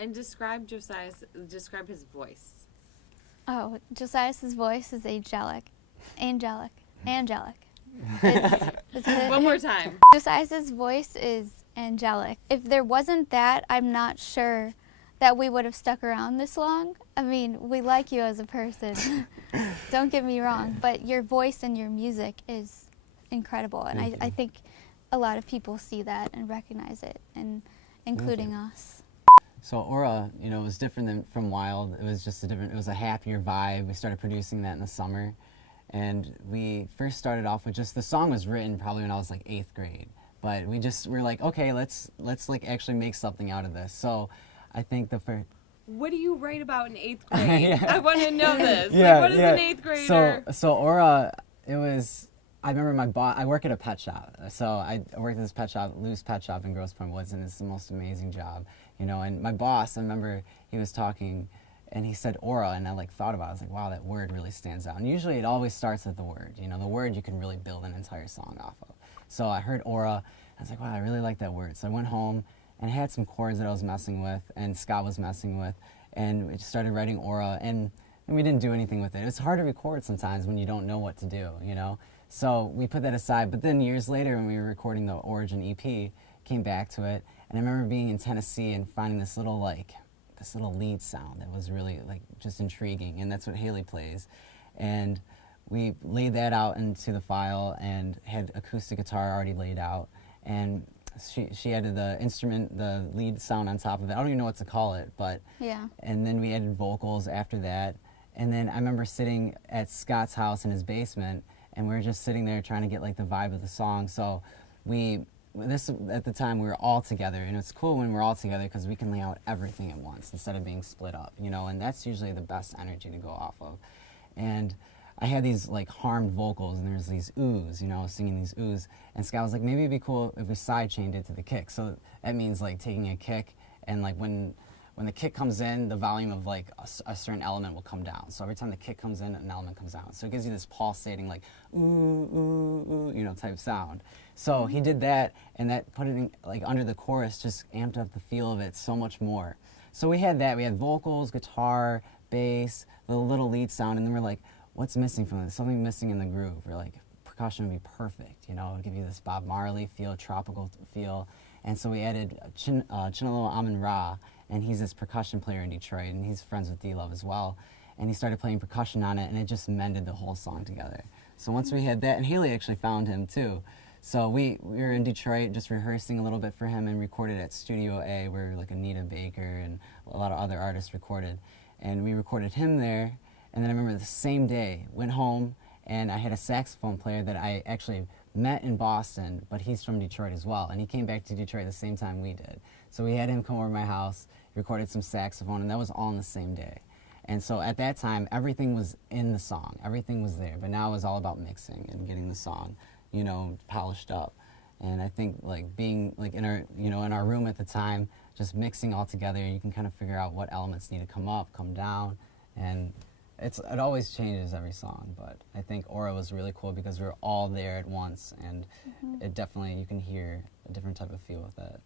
And describe his voice. Oh, Josias' voice is angelic. Angelic. One more time. Josias' voice is angelic. If there wasn't that, I'm not sure that we would have stuck around this long. I mean, we like you as a person. Don't get me wrong, but your voice and your music is incredible, and I think a lot of people see that and recognize it, and including us. So Aura, you know, was different from Wild. It was just it was a happier vibe. We started producing that in the summer. And we first started off with the song was written probably when I was like 8th grade. But we're like, okay, let's like actually make something out of this. So I think the first... What do you write about in 8th grade? Yeah. I want to know this. Yeah, what is an 8th grader? So Aura, it was... I remember my boss, I work at a pet shop. So I worked at this pet shop, Lou's Pet Shop in Grosse Pointe Woods, and it's the most amazing job, you know. And my boss, I remember he was talking, and he said aura, and I like thought about it. I was like, wow, that word really stands out. And usually it always starts with the word. You know, the word you can really build an entire song off of. So I heard aura, I was like, wow, I really like that word. So I went home and had some chords that I was messing with, and Scott was messing with, and we just started writing aura, and we didn't do anything with it. It's hard to record sometimes when you don't know what to do, you know? So we put that aside, but then years later when we were recording the Origin EP, came back to it, and I remember being in Tennessee and finding this little lead sound that was really like just intriguing, and that's what Haley plays. And we laid that out into the file and had acoustic guitar already laid out, and she added the lead sound on top of it. I don't even know what to call it, but yeah. And then we added vocals after that. And then I remember sitting at Scott's house in his basement, and we were just sitting there trying to get like the vibe of the song. So at the time we were all together, and it's cool when we're all together because we can lay out everything at once instead of being split up, you know, and that's usually the best energy to go off of. And I had these like harmed vocals, and there's these oohs, you know, singing these oohs, and Scott was like, maybe it'd be cool if we side chained it to the kick. So that means like taking a kick, and like when the kick comes in, the volume of like a certain element will come down. So every time the kick comes in, an element comes out. So it gives you this pulsating like ooh, ooh, ooh, you know, type sound. So he did that, and that put it in, like under the chorus, just amped up the feel of it so much more. So we had that. We had vocals, guitar, bass, the little lead sound, and then we're like, what's missing from this? Something missing in the groove. We're like, percussion would be perfect, you know, it would give you this Bob Marley feel, tropical feel. And so we added Chinelo Amun-Ra, and he's this percussion player in Detroit, and he's friends with D-Love as well. And he started playing percussion on it, and it just mended the whole song together. So once we had that, and Haley actually found him too. So we were in Detroit just rehearsing a little bit for him and recorded at Studio A, where like Anita Baker and a lot of other artists recorded. And we recorded him there, and then I remember the same day, went home, and I had a saxophone player that I actually met in Boston, but he's from Detroit as well, and he came back to Detroit the same time we did. So we had him come over to my house, recorded some saxophone, and that was all on the same day. And so at that time, everything was in the song, everything was there, but now it was all about mixing and getting the song, you know, polished up. And I think like being like in our room at the time, just mixing all together, you can kind of figure out what elements need to come up, come down, and it always changes every song. But I think Aura was really cool because we were all there at once, and it definitely, you can hear a different type of feel with that.